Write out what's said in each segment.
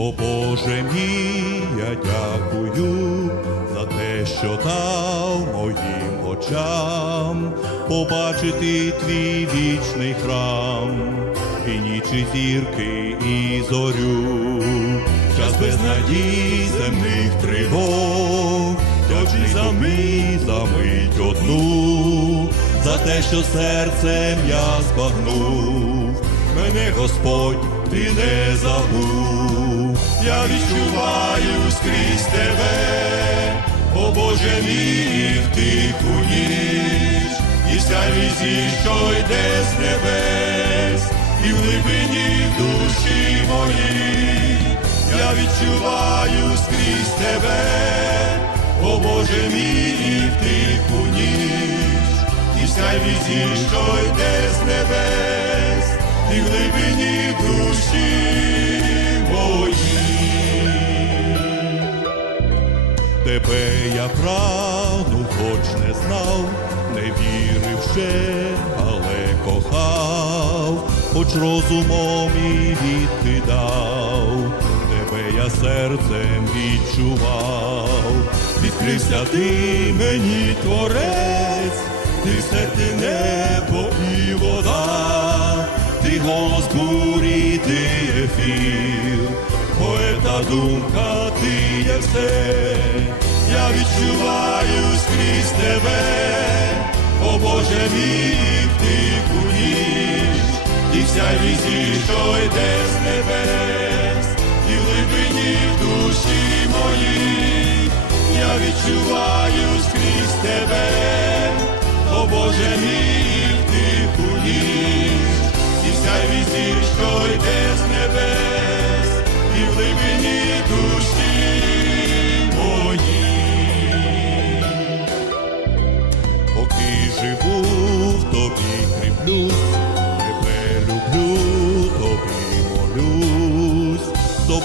О Боже мій, я дякую за те, що дав моїм очам побачити твій вічний храм, і ніч і зірки, і зорю, час без надій земних тривог, вдячний тобі за мить одну, за те, що серцем я збагнув, мене Господь ти не забув, я відчуваю скрізь тебе, о Боже мій в тиху ніч, і вся візі, що йде з небес, і в глибині душі моїй, я відчуваю скрізь тебе, о Боже мій в тиху ніч, і вся візі, що йде з небес, і в глибині душі Тебе я прагнув, хоч не знав, не вірив ще, але кохав, хоч розумом і відкидав, тебе я серцем відчував, відкрився ти мені творець, ти серце небо і вода, ти голос бурі, ти ефір, поета думка, ти є все, я відчуваю скрізь тебе, о Боже мій, ти ніч, і вся візі, що йде з небес, і в глибині в душі моїй, я відчуваю скрізь тебе, о Боже мій,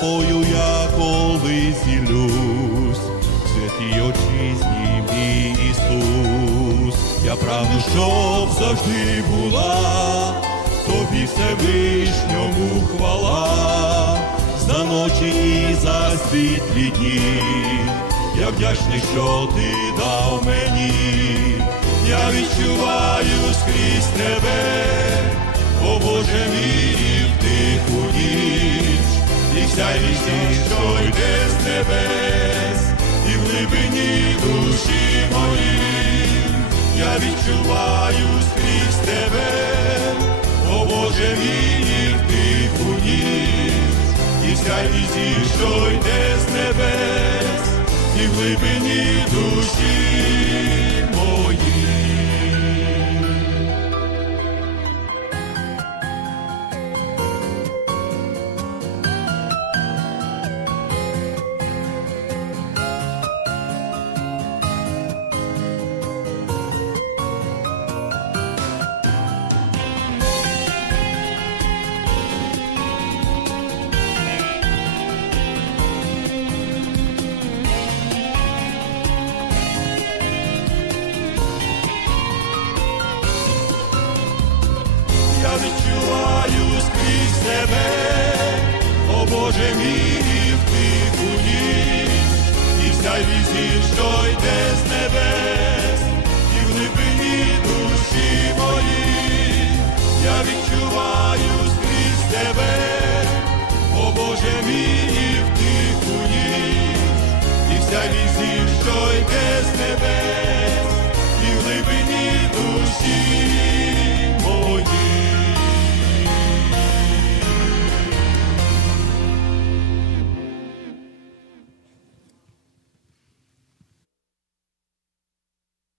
тобою я коли зілюсь, святій очисні мій Ісус, я прагну, щоб завжди була, тобі Всевишньому хвала, за ночі і за світлі дні. Я вдячний, що ти дав мені, я відчуваю скрізь тебе, вся вісі, що йде з небес, і в глибині душі моїй, я відчуваю скрізь тебе, о Боже мій, в тиху ніч, і вся візі, що йде з небес, і в глибині душі тебе, о Боже мій, в тиху ніч, і вся візі, що йде з небес, і в глибині душі мої, я відчуваю скрізь тебе, о Боже мій, в тиху ніч, і вся візі, що йде з небес, і в глибині душі.